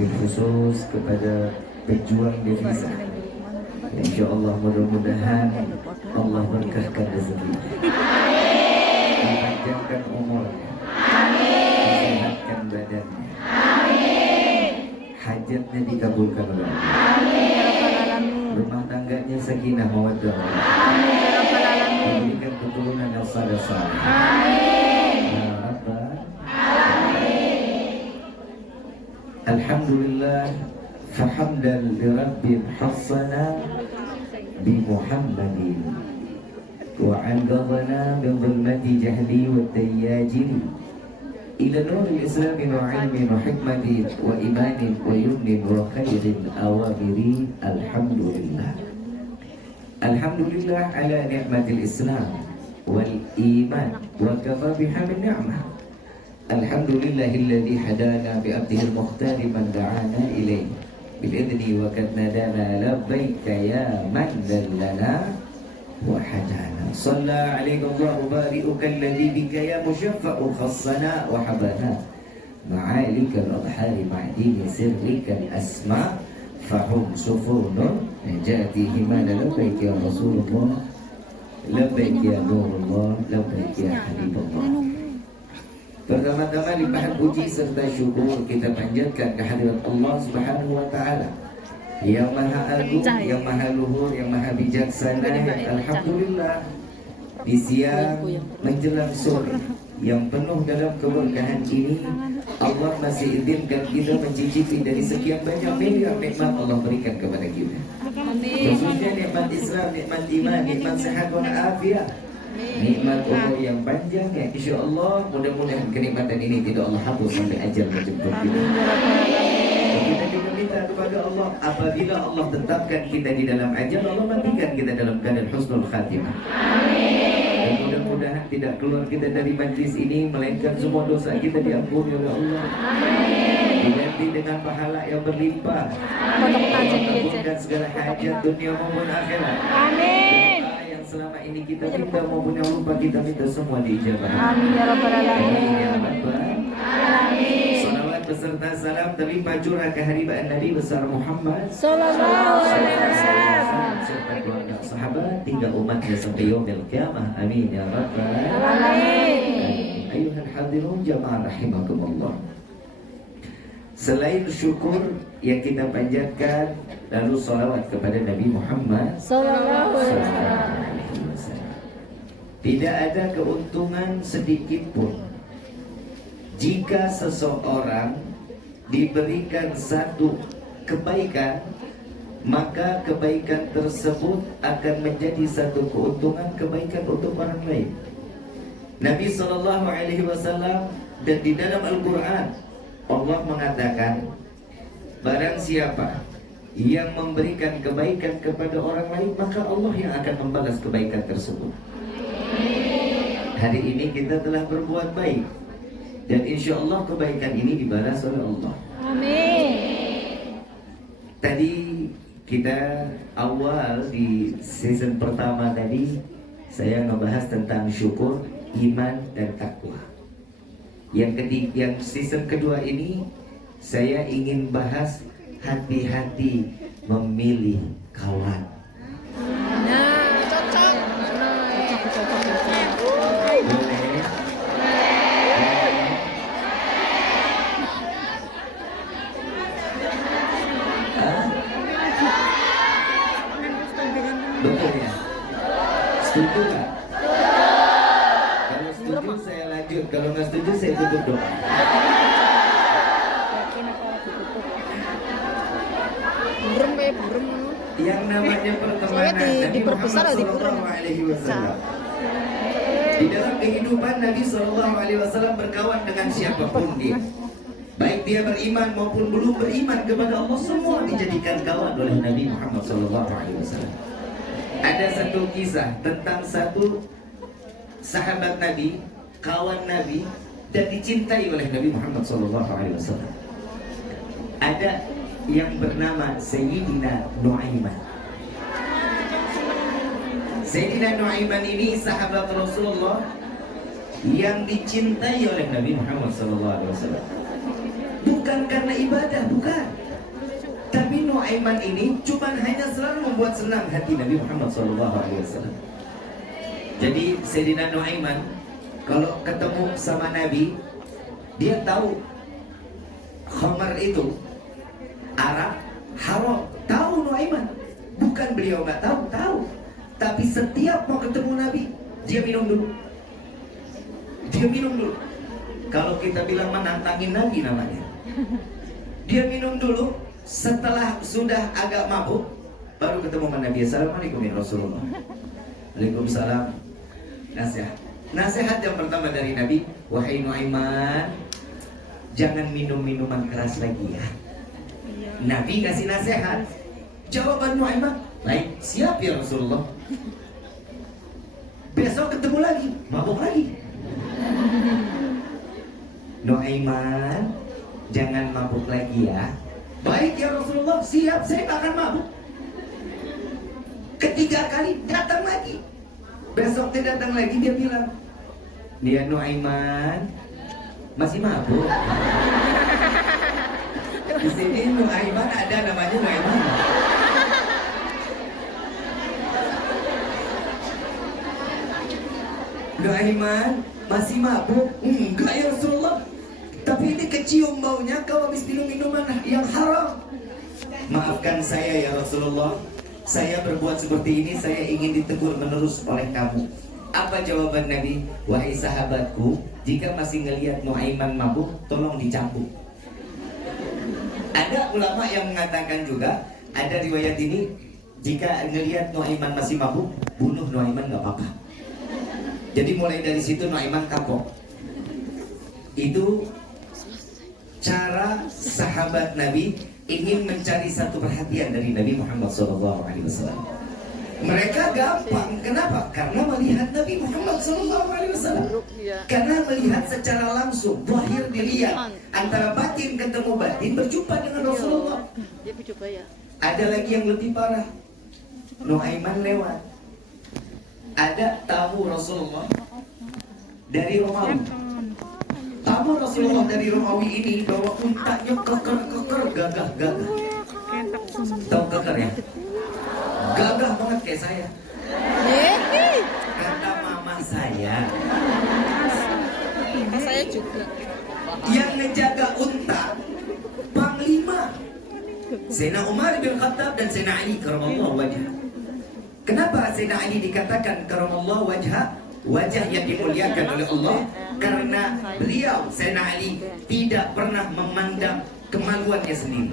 wabil khusus kepada pejuang devisa. InsyaAllah mudah-mudahan Allah berkahkan rezeki, dipanjangkan umurnya, disehatkan badannya, hajatnya dikabulkan oleh Allah, rumah tangganya sakinah mawaddah, diberikan keturunan yang saleh. Ya Rabbal Alhamdulillah, fahamdan li Rabbin hassana bi Muhammadin wa anqadhana min dhulmati jahli wa tayyajiri ila nuril islami wa ilmin wa hikmatin wa imanin wa yumnin wa khairin awamiri. Alhamdulillah, alhamdulillah ala ni'matil islam wal iman wa kafa biha min ni'mah. Alhamdulillahilladzi hadana bi abdihil muhtari man da'ana ilayhi bil idni wa kad nadana labbaika ya man dallana wa hadana. Shalla alayka Allahu bari'uka alladzi bika ya mushaffa'u khassana wa habana ma'alika al-adhari ma'dini sirrika al-asma fahum sufunun najati himana labbaik ya Rasulullah labbaik ya Nurullah labbaik ya Habibullah. Pertama-tama limpahan puji serta syukur kita panjatkan kehadirat Allah Subhanahu wa taala yang Maha Agung, yang Maha Luhur, yang Maha Bijaksana. Alhamdulillah, di siang menjelang sore yang penuh dalam keberkahan ini, Allah masih izinkan kita mencicipi dari sekian banyak miliar nikmat Allah berikan kepada kita. Khususnya nikmat Islam, nikmat iman, nikmat sehat dan afiat, nikmat umur yang panjang, ya insyaAllah mudah-mudahan kenikmatan ini tidak Allah hapus sampai ajal menjemput kita. Kita juga minta kepada Allah, apabila Allah tetapkan kita di dalam ajal, Allah matikan kita dalam keadaan husnul khatimah. Dan mudah-mudahan tidak keluar kita dari majlis ini melainkan semua dosa kita diampuni oleh Allah, diganti dengan pahala yang berlimpah, mengabulkan segala hajat dunia maupun akhirat. Amin. Selama ini kita minta maupun yang lupa kita minta semua diijabah. Amin ya rabbal alamin. Ya rabbal alamin. Salawat beserta salam terlimpah curah keharibaan Nabi besar Muhammad sallallahu alaihi wasallam serta keluarga sahabat hingga umatnya sampai yaumil qiyamah. Amin ya rabbal alamin. Ayuhal hadirun jamaah rahimakumullah. Selain syukur yang kita panjatkan, lalu salawat kepada Nabi Muhammad sallallahu alaihi wasallam. Tidak ada keuntungan sedikit pun jika seseorang diberikan satu kebaikan, maka kebaikan tersebut akan menjadi satu keuntungan kebaikan untuk orang lain. Nabi SAW dan di dalam Al-Quran Allah mengatakan, barang siapa yang memberikan kebaikan kepada orang lain, maka Allah yang akan membalas kebaikan tersebut. Hari ini kita telah berbuat baik dan insya Allah kebaikan ini dibalas oleh Allah. Amin. Tadi kita awal di season pertama tadi saya membahas tentang syukur, iman dan takwa. Yang season kedua ini saya ingin bahas hati-hati memilih kawan. Betul ya? Setuju nggak? Kalau setuju saya lanjut, kalau nggak setuju saya tutup doa. Yang namanya pertemanan Nabi Muhammad SAW, di dalam kehidupan Nabi SAW berkawan dengan siapapun dia, baik dia beriman maupun belum beriman kepada Allah, semua dijadikan kawan oleh Nabi Muhammad SAW. Ada satu kisah tentang satu sahabat Nabi, kawan Nabi, dan dicintai oleh Nabi Muhammad SAW. Ada yang bernama Sayyidina Nu'aiman. Sayyidina Nu'aiman ini sahabat Rasulullah yang dicintai oleh Nabi Muhammad SAW. Bukan karena ibadah, bukan. Nuaiman ini cuma hanya selalu membuat senang hati Nabi Muhammad SAW. Jadi Sayyidina Nuaiman kalau ketemu sama Nabi, dia tahu khamar itu arak haram. Tahu Nuaiman, bukan beliau nggak tahu, tahu. Tapi setiap mau ketemu Nabi, dia minum dulu. Dia minum dulu. Kalau kita bilang menantangin Nabi namanya. Dia minum dulu. Setelah sudah agak mabuk, baru ketemu sama Nabi. Assalamualaikum ya Rasulullah. Waalaikumsalam. Nasihat yang pertama dari Nabi, wahai Nuaiman, jangan minum minuman keras lagi ya. Nabi kasih nasihat. Jawaban Nuaiman, baik, siap ya Rasulullah. Besok ketemu lagi, mabuk lagi. Nuaiman, jangan mabuk lagi ya. Baik ya Rasulullah, siap, saya gak akan mabuk. Ketiga kali datang lagi. Besok dia datang lagi, dia bilang, dia Nuaiman masih mabuk. Di sini Nuaiman ada namanya Nuaiman. Nuaiman masih mabuk? Enggak ya Rasulullah. Tapi ini kecium baunya kau habis minum minuman yang haram. Maafkan saya ya Rasulullah. Saya berbuat seperti ini, saya ingin ditegur menerus oleh kamu. Apa jawaban Nabi? Wahai sahabatku, jika masih ngelihat Nuaiman mabuk, tolong dicambuk. Ada ulama yang mengatakan juga, ada riwayat ini, jika ngelihat Nuaiman masih mabuk, bunuh Nuaiman gak apa-apa. Jadi mulai dari situ Nuaiman kapok. Itu cara sahabat Nabi ingin mencari satu perhatian dari Nabi Muhammad SAW. Mereka gampang, kenapa? Karena melihat Nabi Muhammad SAW. Karena melihat secara langsung, zahir dilihat, antara batin ketemu batin, berjumpa dengan Rasulullah. Ada lagi yang lebih parah. Nuaiman lewat, ada tamu Rasulullah dari Romawi. Tamu Rasulullah dari Romawi ini bawa untanya keker-keker, gagah-gagah. Tahu keker ya? Gagah banget kayak saya. Kata mama saya. Saya juga. Yang ngejaga unta panglima Sayyidina Umar bin Khattab dan Sayyidina Ali karamallahu wajhah. Kenapa Sayyidina Ali dikatakan karamallahu wajhah, wajah yang dimuliakan oleh Allah? Karena beliau Sayyidina Ali tidak pernah memandang kemaluannya sendiri.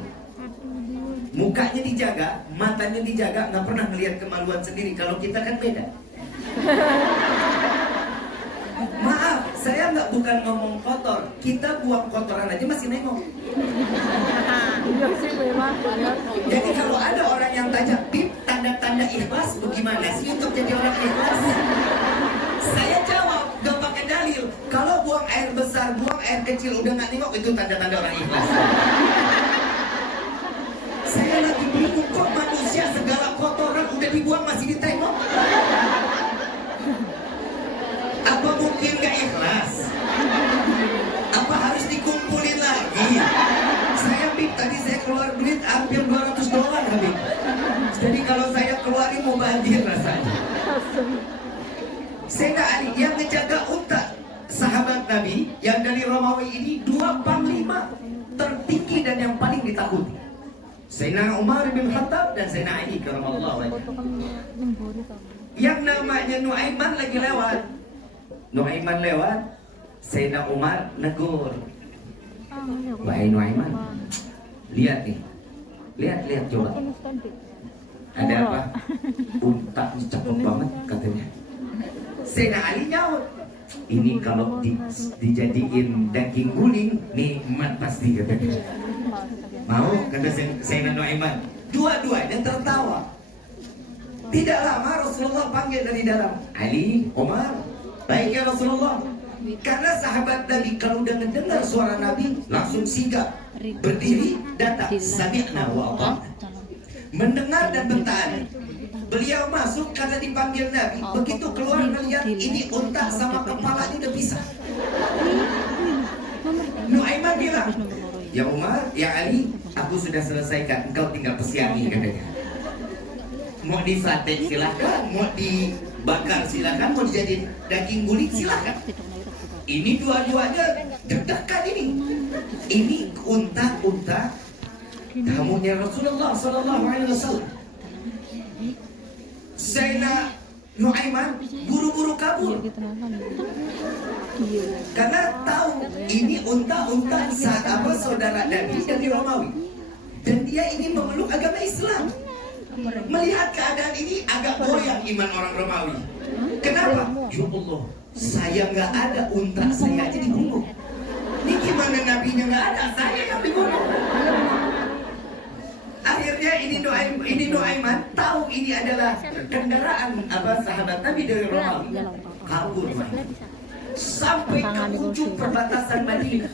Mukanya dijaga, matanya dijaga, nggak pernah melihat kemaluan sendiri. Kalau kita kan beda. Maaf, saya nggak bukan ngomong kotor. Kita buang kotoran aja masih nengok. Jadi kalau ada orang yang tanya, Bib, tanda-tanda ikhlas bagaimana sih untuk jadi orang ikhlas? Saya jawab, gak pakai dalil. Kalau buang air besar, buang air kecil, udah nggak nengok, itu tanda-tanda orang ikhlas. Saya lagi bingung, kok manusia segala kotoran udah dibuang masih ditengok? Apa mungkin gak ikhlas? Apa harus dikumpulin lagi? Saya Bib, tadi saya keluar duit hampir $200 Habib. Jadi kalau saya keluarin mau banjir rasanya. Sayyidina Ali yang ngejaga unta sahabat Nabi yang dari Romawi ini, dua panglima tertinggi dan yang paling ditakuti, Sayyidina Umar bin Khattab dan Sayyidina Ali karamallahu wajhah. Yang namanya Nuaiman lagi lewat. Nuaiman lewat, Sayyidina Umar negur, wahai Nuaiman, lihat nih, lihat coba. Ada apa? Unta cakep banget katanya. Sayyidina Ali nyaut, ini kalau dijadiin daging guling nikmat pasti katanya. Mau? Kata Sayyidina Nuaiman. Dua-duanya tertawa. Tidak lama Rasulullah panggil dari dalam, Ali, Umar. Baik ya Rasulullah. Karena sahabat Nabi kalau udah mendengar suara Nabi langsung sigap, berdiri, datang, sami'na wa ata'na, mendengar dan bertahan. Beliau masuk karena dipanggil Nabi. Begitu keluar melihat ini unta sama kepalanya udah pisah. Nuaiman bilang, Ya Umar, ya Ali, aku sudah selesaikan, engkau tinggal pesiani katanya. Mau di sate silahkan, mau dibakar silahkan, mau dijadiin daging guling silahkan. Ini dua-duanya deg-degan ini. Ini unta-unta tamunya Rasulullah Sallallahu Alaihi Wasallam. Zainab Nuaiman buru-buru kabur karena tahu ini unta-unta sahabat saudara Nabi dari Romawi, dan dia ingin memeluk agama Islam. Melihat keadaan ini agak goyang iman orang Romawi. Kenapa? Ya Allah, saya nggak ada, unta saya aja dibunuh. Ini gimana nabinya nggak ada, saya yang dibunuh. Akhirnya ini Nuaiman tahu ini adalah kendaraan sahabat Nabi dari Romawi, kabur sampai ke ujung perbatasan Madinah.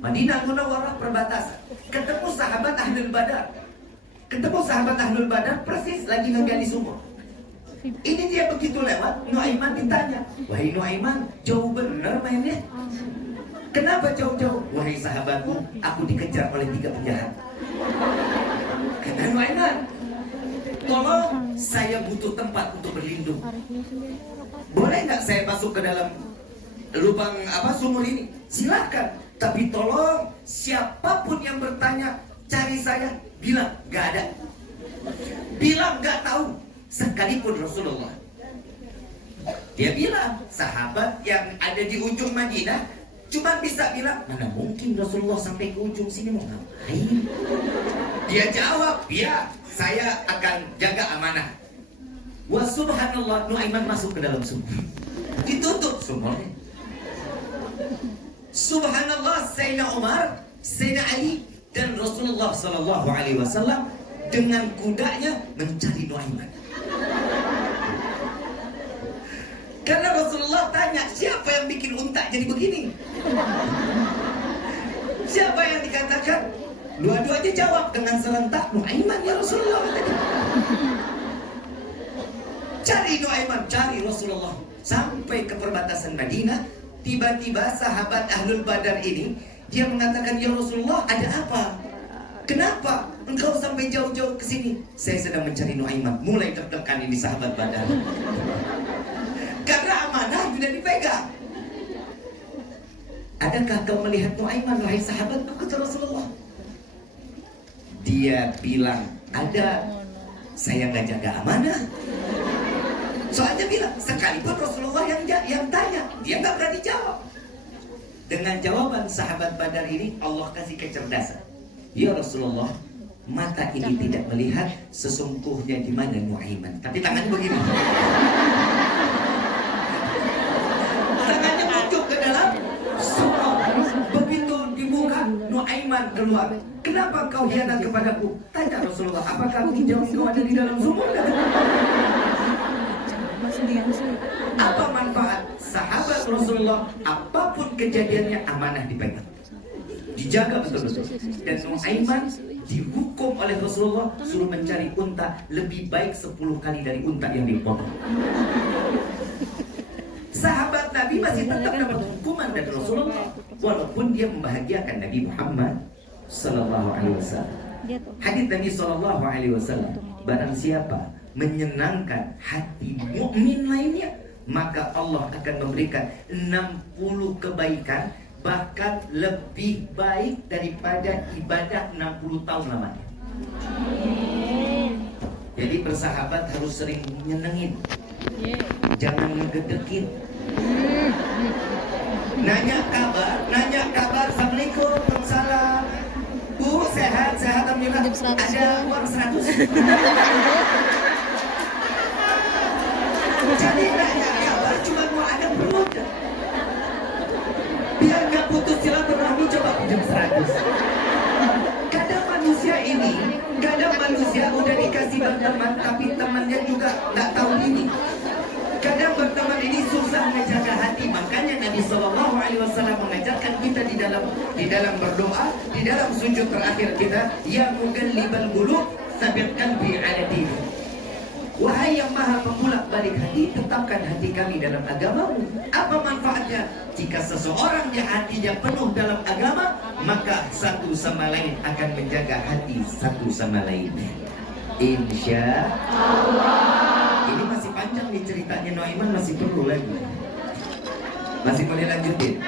Madinah Munawwarah perbatasan. Ketemu sahabat Ahlul Badar persis lagi menggali sumur. Ini dia begitu lewat, Nuaiman ditanya, "Wahai Nuaiman, jauh bener mainnya. Kenapa jauh-jauh?" "Wahai sahabatku, aku dikejar oleh 3 penjahat." Kata Nuaiman, "Tolong, saya butuh tempat untuk berlindung. Boleh nggak saya masuk ke dalam lubang sumur ini?" "Silakan, tapi tolong siapapun yang bertanya cari saya, bilang nggak ada, bilang nggak tahu, sekalipun Rasulullah." Dia bilang sahabat yang ada di ujung Madinah cuma bisa bilang, "Mana mungkin Rasulullah sampai ke ujung sini, mau ngapain?" Dia jawab, "Ya, saya akan jaga amanah." Wa subhanallah, Nuaiman masuk ke dalam sumur. Ditutup sumurnya. Subhanallah, Sayyidina Umar, Sayyidina Ali, dan Rasulullah Sallallahu Alaihi Wasallam dengan kudanya mencari Nuaiman. Karena Rasulullah tanya, siapa yang bikin unta jadi begini? Siapa yang dikatakan? Dua-duanya jawab dengan serentak, "Nuaiman ya Rasulullah." Cari Nuaiman, cari Rasulullah. Sampai ke perbatasan Madinah, tiba-tiba sahabat Ahlul Badar ini, dia mengatakan, "Ya Rasulullah, ada apa? Kenapa engkau sampai jauh-jauh ke sini?" "Saya sedang mencari Nuaiman." Mulai deg-degan ini sahabat Badar. Karena amanah sudah dipegang. "Adakah kau melihat Nuaiman, wahai sahabatku?" kata Rasulullah. Dia bilang, "Ada, saya nggak jaga amanah." Soalnya bilang, sekalipun Rasulullah yang tanya, dia nggak berani jawab. Dengan jawaban sahabat Badar ini, Allah kasih kecerdasan. "Ya Rasulullah, mata ini tidak melihat sesungguhnya di mana Nuaiman." Tapi tangannya begini. Tangannya pucuk ke dalam sumur. Begitu dibuka, Nuaiman keluar. "Kenapa kau hianat kepadaku?" Tanya Rasulullah, "Apakah tinjau engkau ada di dalam sumur?" Apa manfaat sahabat Rasulullah? Apapun kejadiannya, amanah dipegang, dijaga betul-betul. Dan Nuaiman dihukum oleh Rasulullah, suruh mencari unta lebih baik 10 kali dari unta yang dipotong. Sahabat Nabi masih tetap dapat hukuman dari Rasulullah, walaupun dia membahagiakan Nabi Muhammad Sallallahu Alaihi Wasallam. Hadits Nabi Sallallahu Alaihi Wasallam, barang siapa menyenangkan hati mukmin lainnya, maka Allah akan memberikan 60 kebaikan, bahkan lebih baik daripada ibadah 60 tahun lamanya. Jadi bersahabat harus sering nyenengin, jangan ngegedekin. Nanya kabar, "Assalamualaikum, Waalaikumsalam. Bu, sehat, alhamdulillah. Ada uang 100?" Jadi nanya kabar cuma mau ada perut. Biar gak putus silaturahmi, coba pinjam 100. Kadang manusia udah dikasih berteman, tapi temannya juga gak tahu ini. Kadang berteman ini susah menjaga hati. Makanya Nabi Sallallahu Alaihi Wasallam mengajarkan kita di dalam berdoa, di dalam sujud terakhir kita, "Ya mugallibal qulub, tsabitkan bi ala dini." Wahai yang maha pembolak-balik hati, tetapkan hati kami dalam agamamu. Apa manfaatnya? Jika seseorang yang hatinya penuh dalam agama, maka satu sama lain akan menjaga hati satu sama lain. Insya Allah. Ini masih panjang nih ceritanya, Noiman masih perlu lagi. Masih boleh lanjutin?